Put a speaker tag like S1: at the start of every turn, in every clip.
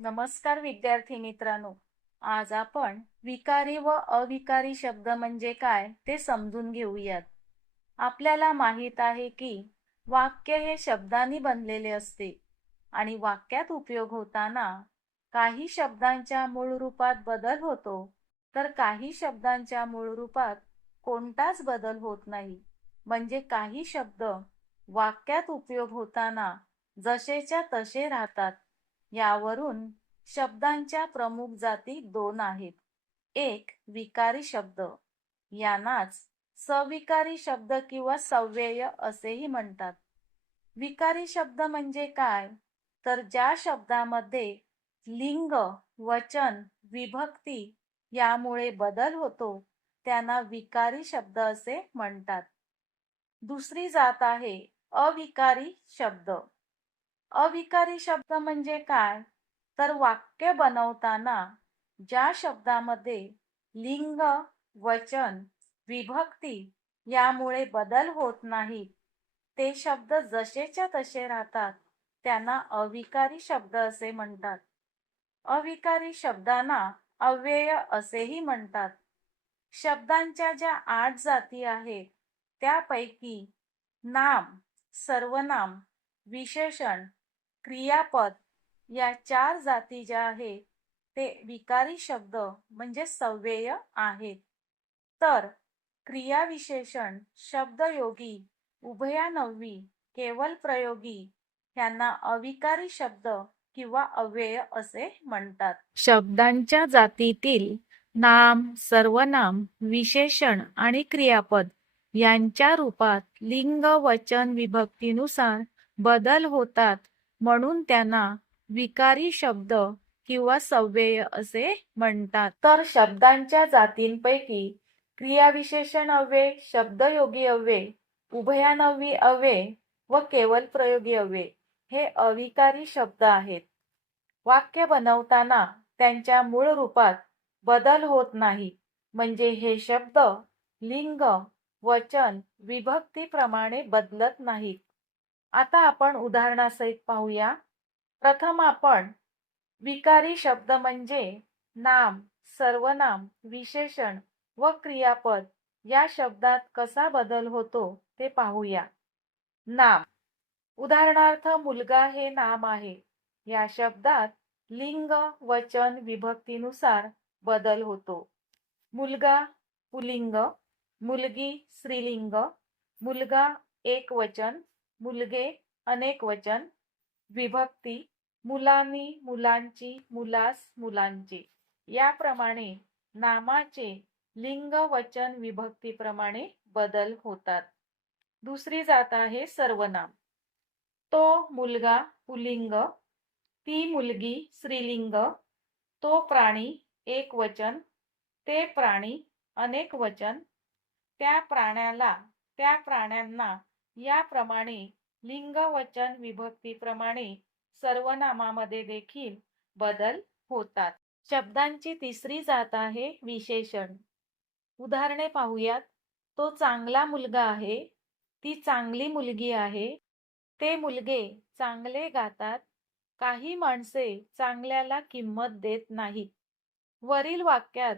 S1: नमस्कार विद्यार्थी मित्रांनो. आज आपण विकारी व अविकारी शब्द म्हणजे काय ते समजून घेऊयात. आपल्याला माहीत आहे की वाक्य हे शब्दांनी बनलेले असते आणि वाक्यात उपयोग होताना काही शब्दांच्या मूळ रूपात बदल होतो तर काही शब्दांच्या मूळ रूपात कोणताच बदल होत नाही. म्हणजे काही शब्द वाक्यात उपयोग होताना जसेच्या तसे राहतात. यावरून शब्दांच्या प्रमुख जाती दोन आहेत. एक विकारी शब्द. यांनाच सविकारी शब्द किंवा सव्यय असेही म्हणतात. विकारी शब्द म्हणजे काय? तर ज्या शब्दामध्ये लिंग वचन विभक्ती यामुळे बदल होतो त्यांना विकारी शब्द असे म्हणतात. दुसरी जात आहे अविकारी शब्द. अविकारी शब्द म्हणजे काय? तर वाक्य बनवताना ज्या शब्दामध्ये लिंग वचन विभक्ती यामुळे बदल होत नाहीत ते शब्द जसेच्या तसे राहतात त्यांना अविकारी शब्द असे म्हणतात. अविकारी शब्दांना अव्यय असेही म्हणतात. शब्दांच्या ज्या आठ जाती आहेत त्यापैकी नाम सर्वनाम विशेषण क्रियापद या चार जाती ज्या आहेत ते विकारी शब्द म्हणजे सव्यय आहेत. तर क्रियाविशेषण शब्दयोगी उभयानवी केवल प्रयोगी यांना अविकारी शब्द किंवा अव्यय असे म्हणतात. शब्दांच्या जातीतील नाम सर्वनाम विशेषण आणि क्रियापद यांच्या रूपात लिंग वचन विभक्तीनुसार बदल होतात म्हणून त्यांना विकारी शब्द किंवा सव्यय असे म्हणतात. तर शब्दांच्या जातींपैकी क्रियाविशेषण अव्यय शब्दयोगी अव्यय उभयानवी अव्यय व केवल प्रयोगी अव्यय हे अविकारी शब्द आहेत. वाक्य बनवताना त्यांच्या मूळ रूपात बदल होत नाही. म्हणजे हे शब्द लिंग वचन विभक्तीप्रमाणे बदलत नाहीत. आता आपण उदाहरणासहित पाहूया. प्रथम आपण विकारी शब्द म्हणजे नाम सर्वनाम विशेषण व क्रियापद या शब्दात कसा बदल होतो ते पाहूया. नाम. उदाहरणार्थ मुलगा हे नाम आहे. या शब्दात लिंग वचन विभक्तीनुसार बदल होतो. मुलगा पुलिंग मुलगी स्त्रीलिंग मुलगा एक वचन मुलगे अनेक वचन विभक्ती मुलांनी मुलांची मुलास मुलांचे. याप्रमाणे नामाचे लिंग वचन विभक्तीप्रमाणे बदल होतात. दुसरी जात आहे सर्वनाम. तो मुलगा पुलिंग ती मुलगी स्त्रीलिंग तो प्राणी एक वचन ते प्राणी अनेक वचन. त्या प्राण्याला त्या प्राण्यांना याप्रमाणे लिंग वचन विभक्तीप्रमाणे सर्वनामामध्ये देखील बदल होतात. शब्दांची तिसरी जात आहे विशेषण. उदाहरणे पाहूयात. तो चांगला मुलगा आहे. ती चांगली मुलगी आहे. ते मुलगे चांगले गातात. काही माणसे चांगल्याला किंमत देत नाहीत. वरील वाक्यात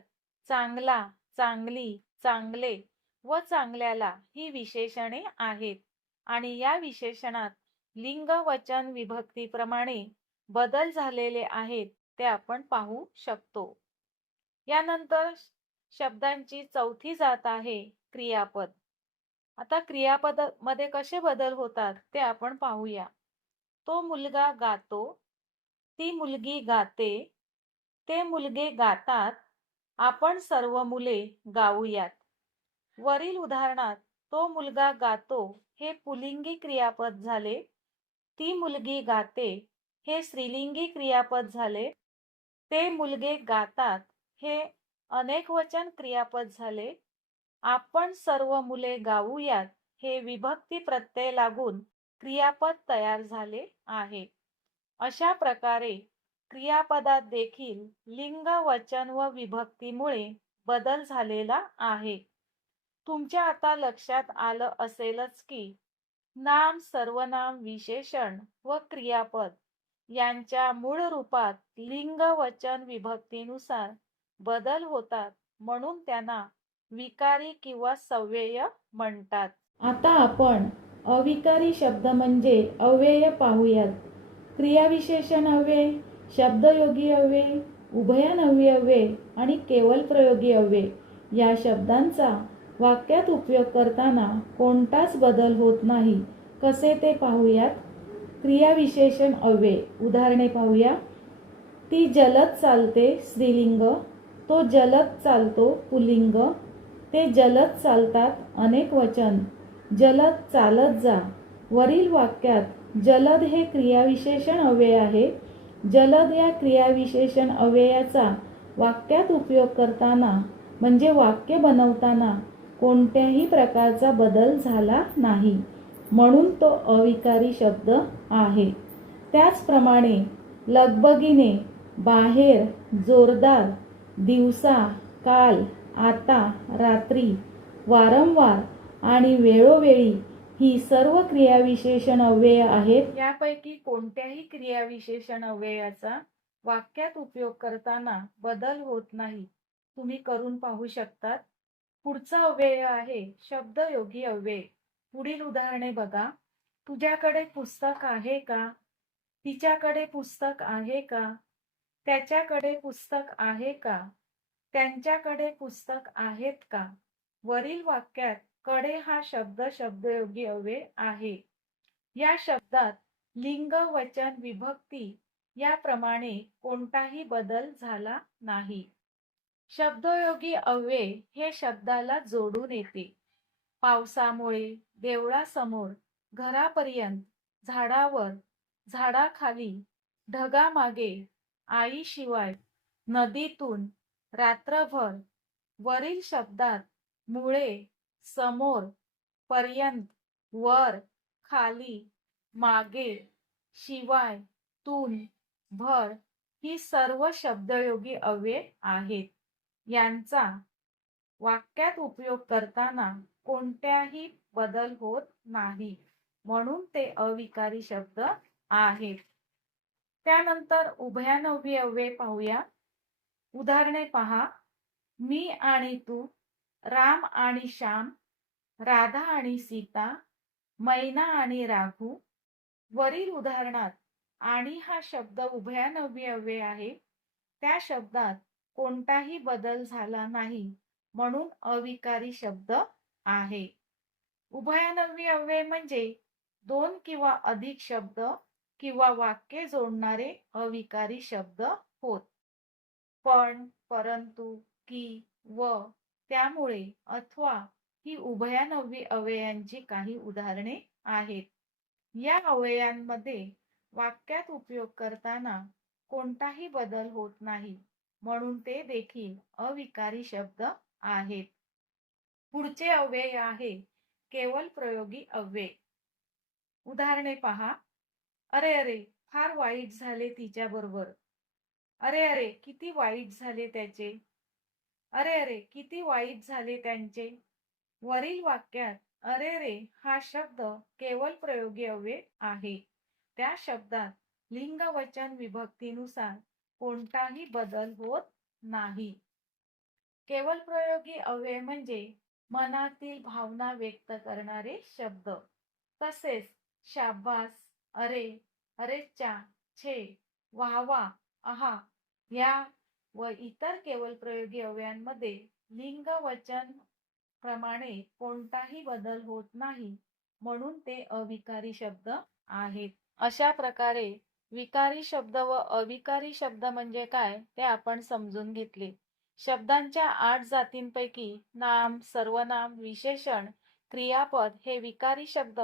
S1: चांगला चांगली चांगले व चांगल्याला ही विशेषणे आहेत. आणि या विशेषणात लिंग वचन विभक्तीप्रमाणे बदल झालेले आहेत ते आपण पाहू शकतो. यानंतर शब्दांची चौथी जात आहे क्रियापद. आता क्रियापदमध्ये कसे बदल होतात ते आपण पाहूया. तो मुलगा गातो ती मुलगी गाते ते मुलगे गातात आपण सर्व मुले गाऊयात. वरील उदाहरणात तो मुलगा गातो हे पुलिंगी क्रियापद झाले. ती मुलगी गाते. हे स्त्रीलिंगी क्रियापद झाले. ते मुलगे गातात. हे अनेक वचन क्रियापद झाले. आपण सर्व मुले गाऊयात. हे विभक्ती प्रत्यय लागून क्रियापद तयार झाले आहे. अशा प्रकारे क्रियापदात देखील लिंग वचन व विभक्तीमुळे बदल झालेला आहे. तुमच्या आता लक्षात आलं असेलच की नाम सर्वनाम विशेषण व क्रियापद यांच्या मूळ रूपात लिंग वचन विभक्तीनुसार बदल होतात म्हणून त्यांना विकारी किंवा सव्यय म्हणतात. आता आपण अविकारी शब्द म्हणजे अव्यय पाहूयात. क्रियाविशेषण अव्यय शब्दयोगी अव्यय उभयानव्य अव्यय आणि केवल प्रयोगी अव्यय या शब्दांचा वाक्यात उपयोग करताना कोणताच बदल होत नाही. कसे ते पाहूयात? क्रियाविशेषण अव्यय. उदाहरणे पाहूया. ती जलद चालते स्त्रीलिंग. तो जलद चालतो पुलिंग ते जलद चालतात अनेक वचन. जलद चालत जा. वरील वाक्यात जलद हे क्रियाविशेषण अव्यय आहे. जलद या क्रियाविशेषण अव्ययाचा वाक्यात उपयोग करताना म्हणजे वाक्य बनवताना कोणत्याही प्रकारचा बदल झाला नाही म्हणून तो अविकारी शब्द आहे. त्याचप्रमाणे लगबगीने बाहेर जोरदार दिवसा काल आता रात्री वारंवार आणि वेळोवेळी ही सर्व क्रियाविशेषण अव्यय आहेत. यापैकी कोणत्याही क्रियाविशेषण अव्ययाचा वाक्यात उपयोग करताना बदल होत नाही. तुम्ही करून पाहू शकतात. पुढचा अव्यय आहे शब्दयोगी अव्यय. पुढील उदाहरणे बघा. तुझ्याकडे पुस्तक आहे का? तिच्याकडे पुस्तक आहे का? त्याच्याकडे पुस्तक आहे का? त्यांच्याकडे पुस्तक आहेत का? वरील वाक्यात कडे हा शब्द शब्दयोगी अव्यय आहे. या शब्दात लिंग वचन विभक्ती याप्रमाणे कोणताही बदल झाला नाही. शब्दयोगी अव्यय हे शब्दाला जोडून येते. पावसामुळे देवळासमोर घरापर्यंत झाडावर झाडाखाली ढगामागे आईशिवाय नदीतून रात्रभर वरील शब्दात मुळे समोर पर्यंत वर खाली मागे शिवाय तून भर ही सर्व शब्दयोगी अव्यय आहेत. यांचा वाक्यात उपयोग करताना कोणत्याही बदल होत नाही. म्हणून ते अविकारी शब्द आहेत. त्यानंतर उभयानवी अव्यय पाहूया. उदाहरणे पहा. मी आणि तू राम आणि श्याम राधा आणि सीता मैना आणि राघू वरील उदाहरणात आणि हा शब्द उभयानवी अव्यय आहे त्या शब्दात कोणताही बदल झाला नाही म्हणून अविकारी शब्द आहे. उभयानवी अव्यय म्हणजे दोन किंवा अधिक शब्द किंवा वाक्य जोडणारे अविकारी शब्द होत. पण परंतु की व त्यामुळे अथवा ही उभयानवी अवयांची काही उदाहरणे आहेत. या अवयांमध्ये वाक्यात उपयोग करताना कोणताही बदल होत नाही. म्हणून ते देखील अविकारी शब्द आहेत. पुढचे अव्यय आहे केवल प्रयोगी अव्यय. उदाहरणे पहा. अरे अरे फार वाईट झाले तिच्या बरोबर. अरे अरे किती वाईट झाले त्याचे. अरे अरे किती वाईट झाले त्यांचे. वरील वाक्यात अरे रे हा शब्द केवळ प्रयोगी अव्यय आहे. त्या शब्दात लिंग वचन विभक्तीनुसार कोणताही बदल होत नाही. केवल प्रयोगी अव्यय म्हणजे मनातील भावना व्यक्त करणारे शब्द. तसेच शाबास अरे अरेच्या छे वाहवा आहा या व इतर केवल प्रयोगी अवयांमध्ये लिंग वचन प्रमाणे कोणताही बदल होत नाही म्हणून ते अविकारी शब्द आहेत. अशा प्रकारे विकारी शब्द व अविकारी शब्द म्हणजे काय ते आपण समजून घेतले. शब्दांच्या आठ जातींपैकी नाम सर्वनाम विशेषण क्रियापद हे विकारी शब्द.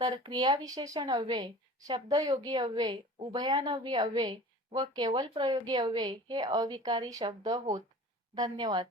S1: तर क्रियाविशेषण अव्यय शब्दयोगी अव्यय उभयानवी अव्यय व केवल प्रयोगी अव्यय हे अविकारी शब्द होत. धन्यवाद.